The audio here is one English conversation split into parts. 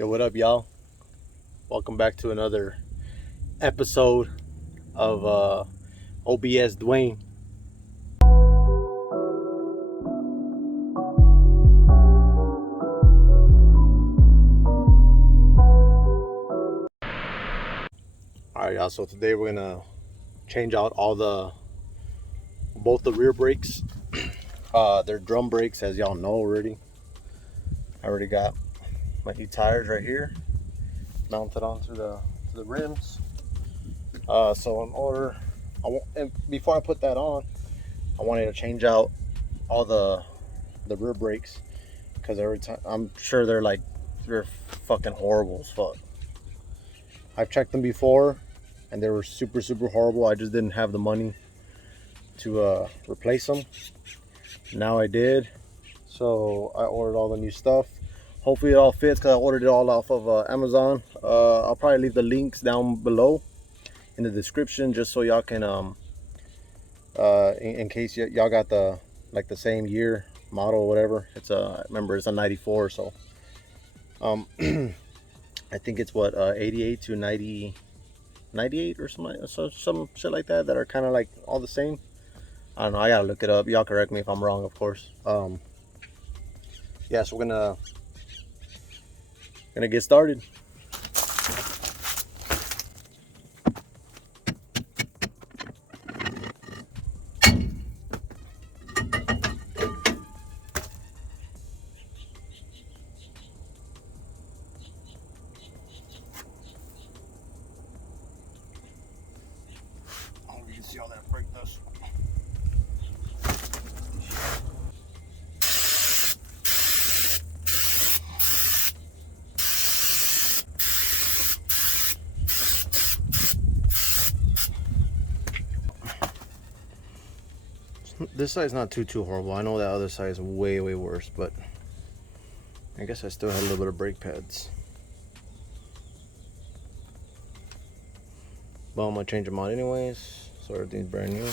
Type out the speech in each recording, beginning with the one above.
Yo, what up, y'all? Welcome back to another episode of OBS Dwayne. Alright, y'all, so today we're gonna change out both the rear brakes. They're drum brakes, as y'all know already. I already got my new tires right here mounted onto the rims. So in order, and before I put that on, I wanted to change out all the rear brakes, because every time, I'm sure they're fucking horrible as fuck. I've checked them before and they were super horrible. I just didn't have the money to replace them. Now I did, so I ordered all the new stuff. Hopefully it all fits, because I ordered it all off of Amazon. I'll probably leave the links down below in the description, just so y'all can in case y'all got the same year model or whatever. It's remember, it's a 94, so I think it's what 88 to 98 or some shit like that are kind of like all the same. I don't know, I gotta look it up. Y'all correct me if I'm wrong, of course. Yeah, so we're gonna get started. Oh, you can see all that brake dust. This side's not too horrible. I know that other side is way worse, but I guess I still had a little bit of brake pads. But I'm gonna change them out anyways, so everything's brand new.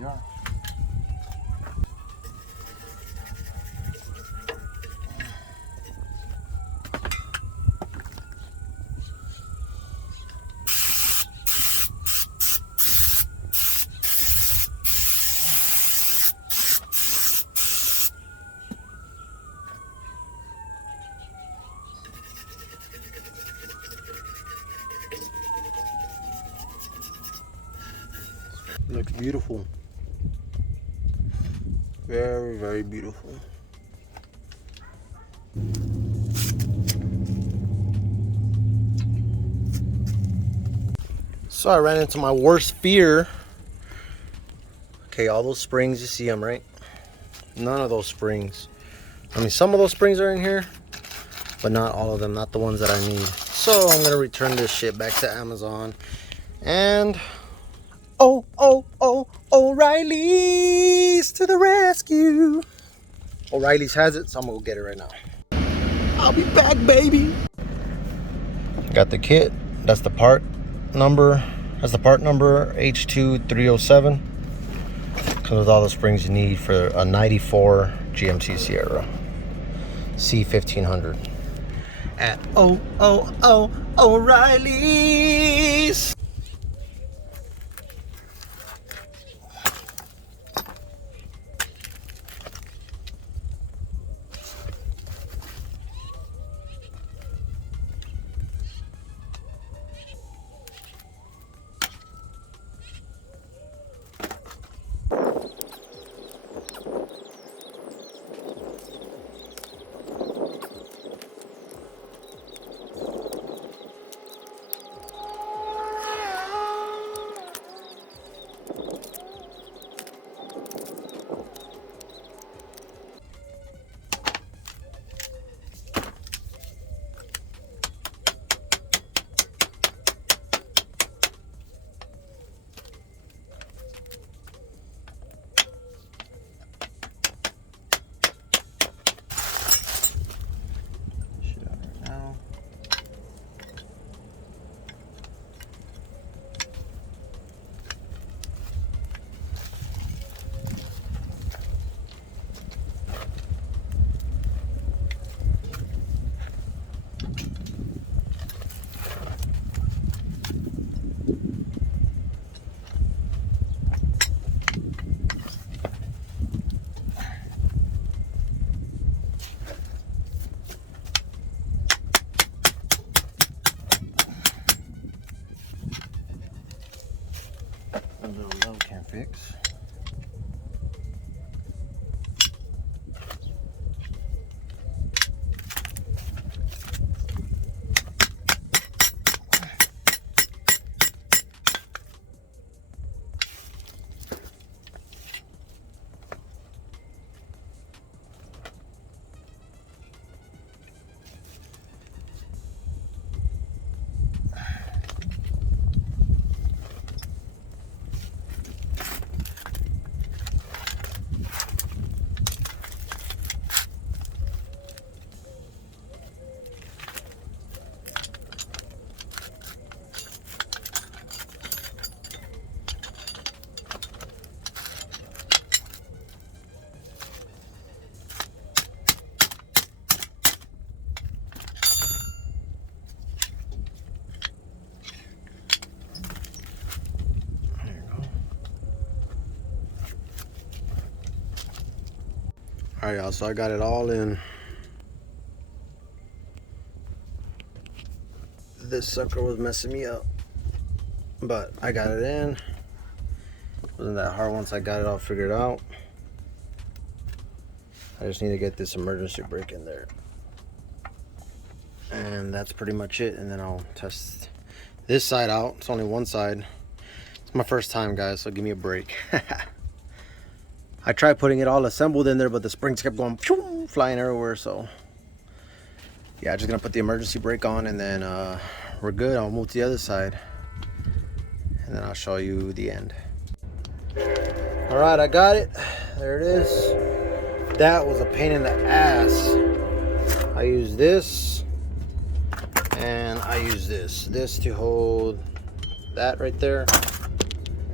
Yeah. Looks beautiful. Very beautiful. So I ran into my worst fear. Okay, all those springs, you see them, right? None of those springs. I mean, some of those springs are in here, but not all of them, not the ones that I need. So I'm gonna return this shit back to Amazon. And O'Reilly's to the rescue. O'Reilly's has it, so I'm gonna go get it right now. I'll be back, baby. Got the kit. That's the part number. Has the part number H2307. Comes with all the springs you need for a 94 GMC Sierra C1500 at O'Reilly's. A little low can't fix. Alright, y'all, so I got it all in. This sucker was messing me up, but I got it in. Wasn't that hard once I got it all figured out. I just need to get this emergency brake in there. And that's pretty much it. And then I'll test this side out. It's only one side. It's my first time, guys, so give me a break. I tried putting it all assembled in there, but the springs kept going flying everywhere. So yeah, just gonna put the emergency brake on, and then we're good. I'll move to the other side, and then I'll show you the end. All right, I got it. There it is. That was a pain in the ass. I use this, and I use this to hold that right there,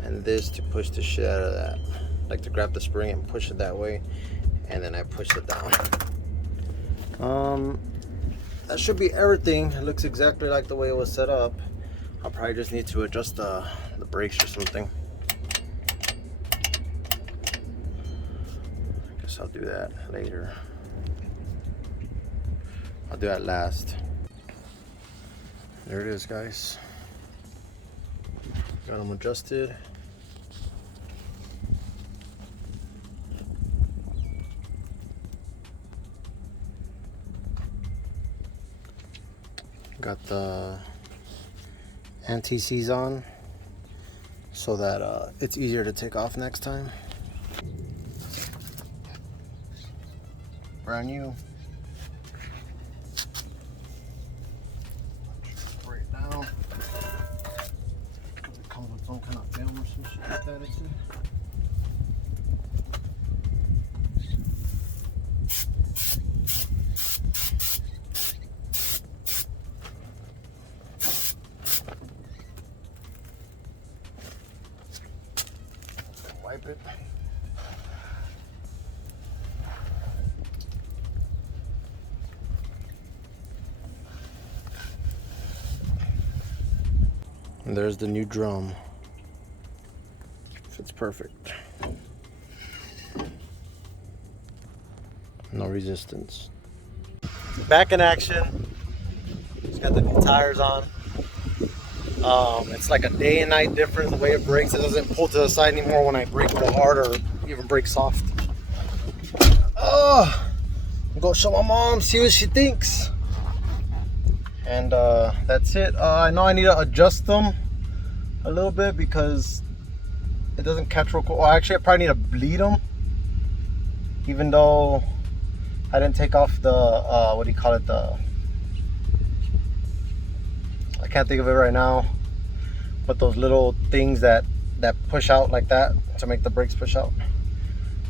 and this to push the shit out of that. Like to grab the spring and push it that way, and then I push it down. That should be everything. It looks exactly like the way it was set up. I'll probably just need to adjust the brakes or something. I guess I'll do that later. I'll do that last. There it is, guys. Got them adjusted. Got the anti-seize on so that it's easier to take off next time. Brand new. Right now, because it comes with some kind of film or some shit like that. wipe it. And there's the new drum. Fits perfect. No resistance. Back in action. Just got the new tires on. It's like a day and night difference the way it brakes. It doesn't pull to the side anymore when I brake real hard or even brake soft. I'm gonna show my mom, see what she thinks. And that's it. I know I need to adjust them a little bit because it doesn't catch real cool. Well, actually, I probably need to bleed them, even though I didn't take off the what do you call it? I can't think of it right now. But those little things that push out like that to make the brakes push out.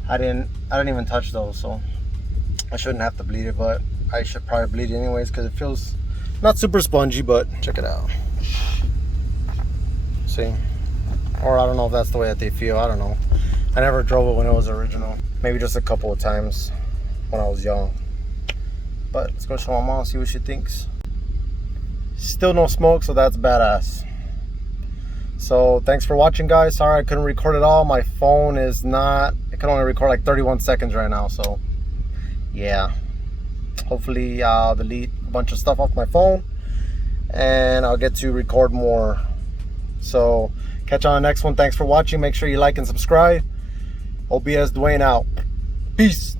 I didn't even touch those, so I shouldn't have to bleed it, but I should probably bleed it anyways because it feels not super spongy. But check it out. See, or I don't know if that's the way that they feel. I don't know. I never drove it when it was original. Maybe just a couple of times when I was young. But let's go show my mom, see what she thinks. Still no smoke, so that's badass. So thanks for watching, guys. Sorry I couldn't record it all. My phone is not, it can only record like 31 seconds right now, so yeah. Hopefully I'll delete a bunch of stuff off my phone and I'll get to record more. So catch you on the next one. Thanks for watching. Make sure you like and subscribe. OBS Dwayne out. Peace.